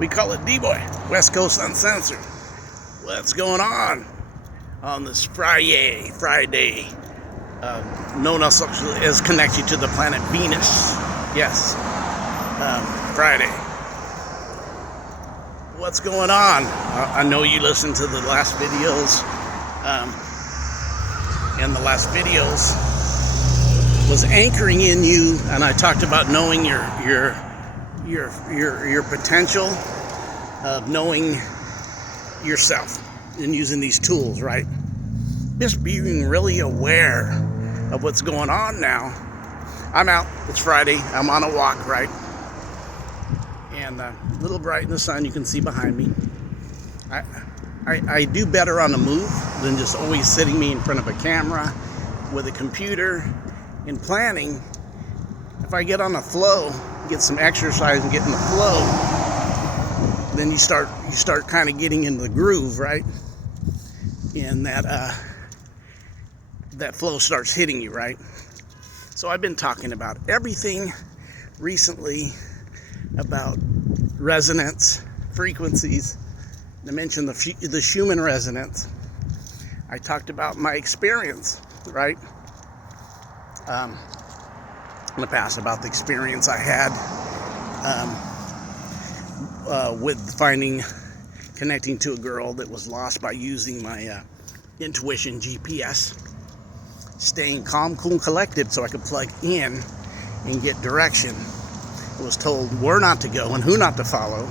We call it D-Boy, West Coast Uncensored. What's going on this Friday, known as connected to the planet Venus? Yes, Friday. What's going on? I know you listened to the last videos, and the last videos was anchoring in you, and I talked about knowing your potential of knowing yourself and using these tools, right? Just being really aware of what's going on now. I'm out, it's Friday, I'm on a walk, right? And a little bright in the sun, you can see behind me. I do better on the move than just always sitting me in front of a camera with a computer and planning. If I get on the flow, get some exercise and get in the flow, then you start kind of getting into the groove, right? And that flow starts hitting you, right? So I've been talking about everything recently about resonance, frequencies. I mentioned the Schumann resonance. I talked about my experience, right? In the past, about the experience I had with connecting to a girl that was lost by using my intuition GPS, staying calm, cool, and collected so I could plug in and get direction. I was told where not to go and who not to follow,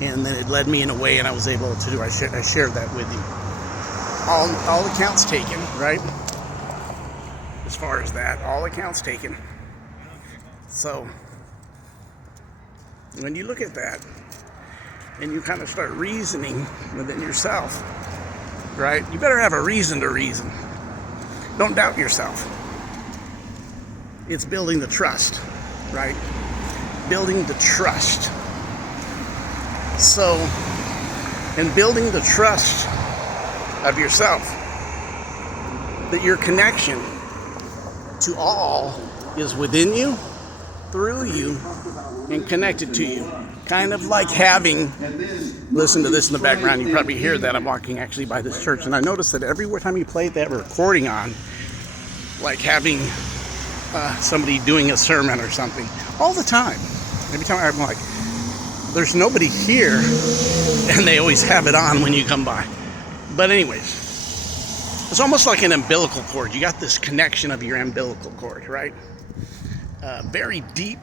and then it led me in a way, and I was able to do. I shared that with you. All accounts taken, right? As far as that, all accounts taken. So when you look at that and you kind of start reasoning within yourself, right? You better have a reason to reason. Don't doubt yourself. It's building the trust, right? Building the trust. So, in building the trust of yourself, that your connection to all is within you, through you, and connected to you. Kind of like having, listen to this in the background, you probably hear that. I'm walking actually by this church, and I noticed that every time you play that recording on, like having somebody doing a sermon or something, all the time. Every time I'm like, there's nobody here, and they always have it on when you come by. But anyways, it's almost like an umbilical cord. You got this connection of your umbilical cord, right? Very deep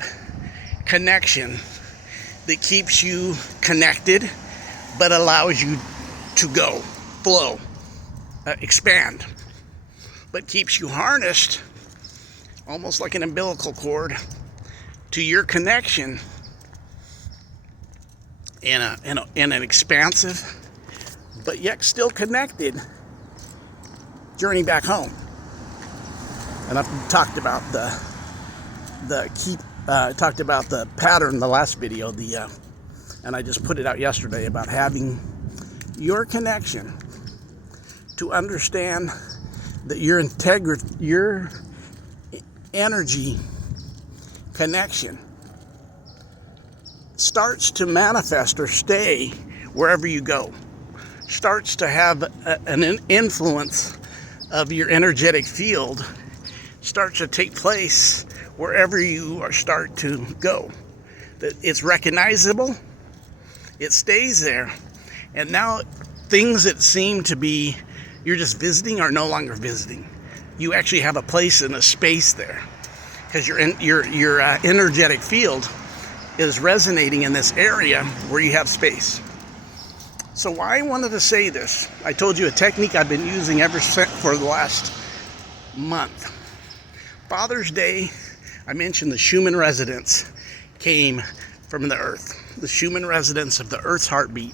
connection that keeps you connected, but allows you to go, flow, expand, but keeps you harnessed, almost like an umbilical cord, to your connection in an expansive, but yet still connected journey back home. And I've talked about talked about the pattern in the last video, and I just put it out yesterday about having your connection to understand that your energy connection starts to manifest or stay wherever you go, starts to have an influence of your energetic field, starts to take place wherever you start to go. That it's recognizable, it stays there, and now things that seem to be you're just visiting are no longer visiting. You actually have a place and a space there, because your energetic field is resonating in this area where you have space. So why I wanted to say this, I told you a technique I've been using for the last month. Father's Day, I mentioned the Schumann resonance came from the earth. The Schumann resonance of the earth's heartbeat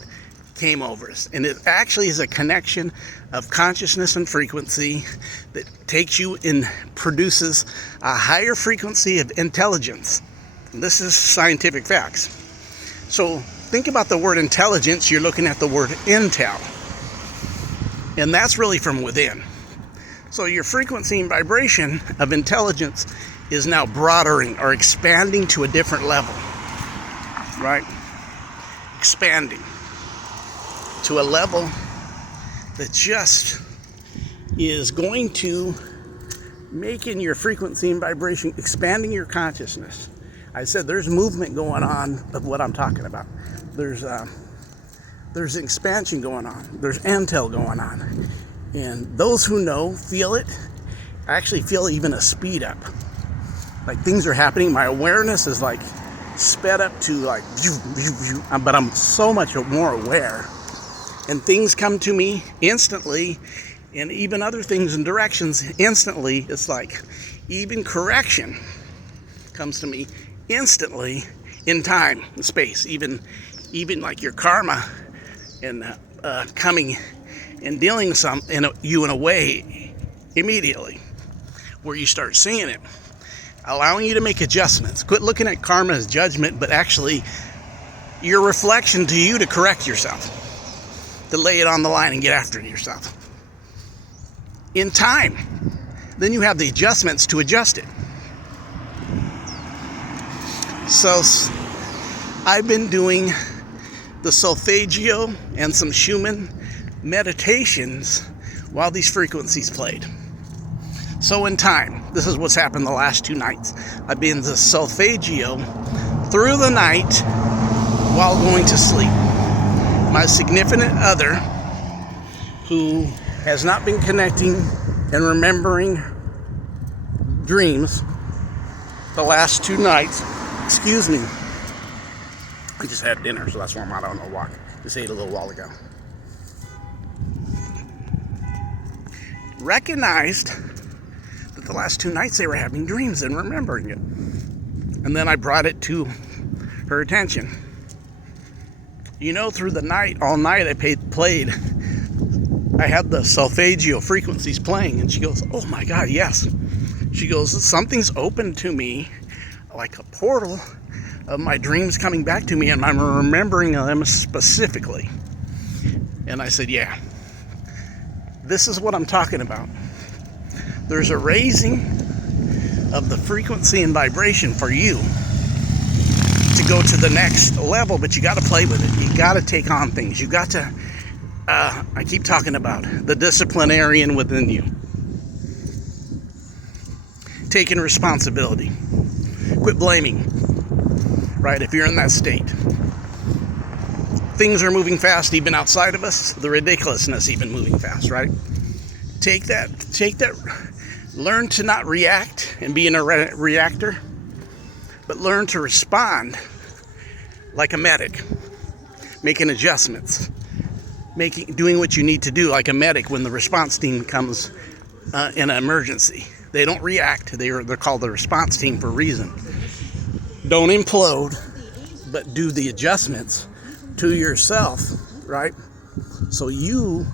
came over us. And it actually is a connection of consciousness and frequency that takes you and produces a higher frequency of intelligence. And this is scientific facts. So think about the word intelligence, you're looking at the word intel. And that's really from within. So your frequency and vibration of intelligence is now broadening or expanding to a different level, right? expanding to a level that just is going to making your frequency and vibration, expanding your consciousness. I said there's movement going on of what I'm talking about. There's expansion going on. There's intel going on. And those who know feel it. I actually feel even a speed up. Like things are happening. My awareness is like sped up to like, but I'm so much more aware. And things come to me instantly, and even other things and directions instantly. It's like even correction comes to me instantly in time and space. Even like your karma and coming and dealing you in a way immediately, where you start seeing it, allowing you to make adjustments. Quit looking at karma as judgment, but actually your reflection to you to correct yourself, to lay it on the line and get after it yourself. In time, then you have the adjustments to adjust it. So I've been doing the solfeggio and some Schumann meditations while these frequencies played. So in time, this is what's happened the last 2 nights. I've been the solfeggio through the night while going to sleep. My significant other, who has not been connecting and remembering dreams the last 2 nights, excuse me, I just had dinner, so that's why I'm out on a walk. Just ate a little while ago. Recognized that the last 2 nights they were having dreams and remembering it. And then I brought it to her attention. You know, through the night, all night I played, I had the solfeggio frequencies playing, and she goes, oh my God, yes. She goes, something's open to me, like a portal of my dreams coming back to me, and I'm remembering them specifically. And I said, yeah, this is what I'm talking about. There's a raising of the frequency and vibration for you to go to the next level, but you got to play with it. You got to take on things. You got to, I keep talking about the disciplinarian within you. Taking responsibility. Quit blaming, right? If you're in that state. Things are moving fast even outside of us. The ridiculousness even moving fast, right? Take that, learn to not react and be in a reactor, but learn to respond like a medic, making adjustments, doing what you need to do like a medic when the response team comes in an emergency. They don't react. They're called the response team for a reason. Don't implode, but do the adjustments to yourself, right? So you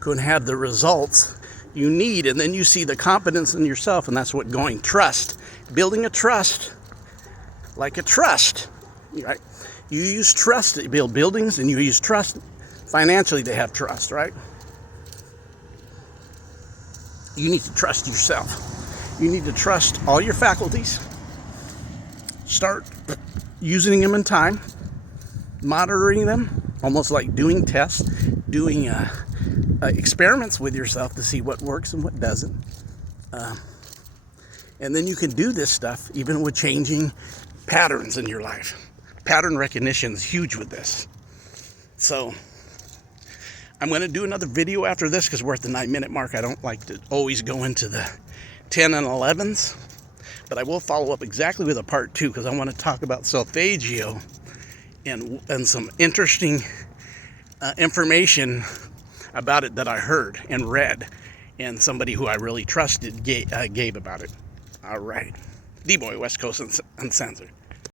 can have the results you need, and then you see the confidence in yourself, and that's what going trust. Building a trust, like a trust, right? You use trust to build buildings, and you use trust financially to have trust, right? You need to trust yourself. You need to trust all your faculties. Start using them in time, monitoring them, almost like doing tests, doing experiments with yourself to see what works and what doesn't. And then you can do this stuff even with changing patterns in your life. Pattern recognition is huge with this. So I'm going to do another video after this because we're at the 9-minute mark. I don't like to always go into the 10 and 11s, but I will follow up exactly with a part 2 because I want to talk about solfeggio and some interesting information about it that I heard and read, and somebody who I really trusted gave about it. All right. D-Boy, West Coast Uncensored.